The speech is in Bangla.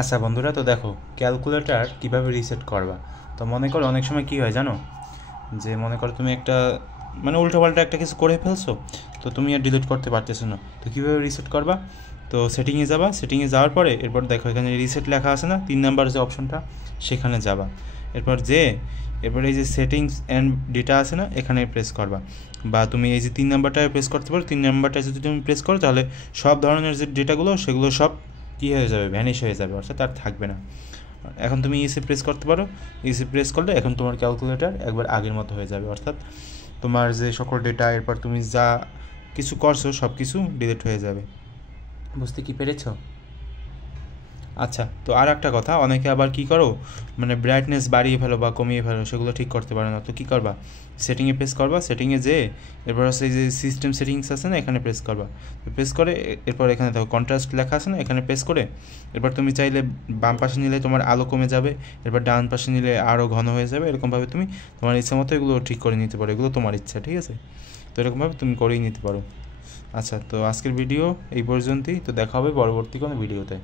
আচ্ছা বন্ধুরা, তো দেখো ক্যালকুলেটর কিভাবে রিসেট করবা। তো মনে করো অনেক সময় কী হয় জানো, যে মনে করো তুমি একটা মানে উল্টোপাল্টা একটা কিছু করে ফেলছো, তো তুমি আর ডিলিট করতে পারতেছো না। তো কীভাবে রিসেট করবা? তো সেটিংয়ে যাবা, সেটিংয়ে যাওয়ার পরে এরপর দেখো এখানে রিসেট লেখা আছে না, 3 নাম্বার যে অপশনটা, সেখানে যাবা। এরপর এই যে সেটিংস অ্যান্ড ডেটা আছে না, এখানে প্রেস করবা। বা তুমি এই যে 3 নাম্বারটায় প্রেস করতে পারো, 3 নাম্বারটায় যদি তুমি প্রেস করো তাহলে সব ধরনের যে ডেটাগুলো সেগুলো সব কী হয়ে যাবে, ভ্যানিশ হয়ে যাবে, অর্থাৎ আর থাকবে না। এখন তুমি ইসি প্রেস করতে পারো। ইসি প্রেস করলে এখন তোমার ক্যালকুলেটর একবার আগের মতো হয়ে যাবে, অর্থাৎ তোমার যে সকল ডেটা এরপর তুমি যা কিছু করছো সব কিছু ডিলিট হয়ে যাবে। বুঝতে কি পেরেছো? আচ্ছা, তো আর একটা কথা, অনেকে আবার কি করো, মানে ব্রাইটনেস বাড়িয়ে ফেলো বা কমিয়ে ফেলো, সেগুলো ঠিক করতে পারো না। তো কী করবা, সেটিংয়ে প্রেস করবা, সেটিংয়ে যেয়ে এরপর হচ্ছে এই যে সিস্টেম সেটিংস আছে না, এখানে প্রেস করবা। প্রেস করে এরপর এখানে দেখো কন্ট্রাস্ট লেখা আছে না, এখানে প্রেস করে এরপর তুমি চাইলে বাম পাশে নিলে তোমার আলো কমে যাবে, এরপর ডান পাশে নিলে আরও ঘন হয়ে যাবে। এরকমভাবে তুমি তোমার ইচ্ছা মতো এগুলো ঠিক করে নিতে পারো, এগুলো তোমার ইচ্ছা, ঠিক আছে? তো এরকমভাবে তুমি করেই নিতে পারো। আচ্ছা, তো আজকের ভিডিও এই পর্যন্তই। তো দেখা হবে পরবর্তী কোনো ভিডিওতে।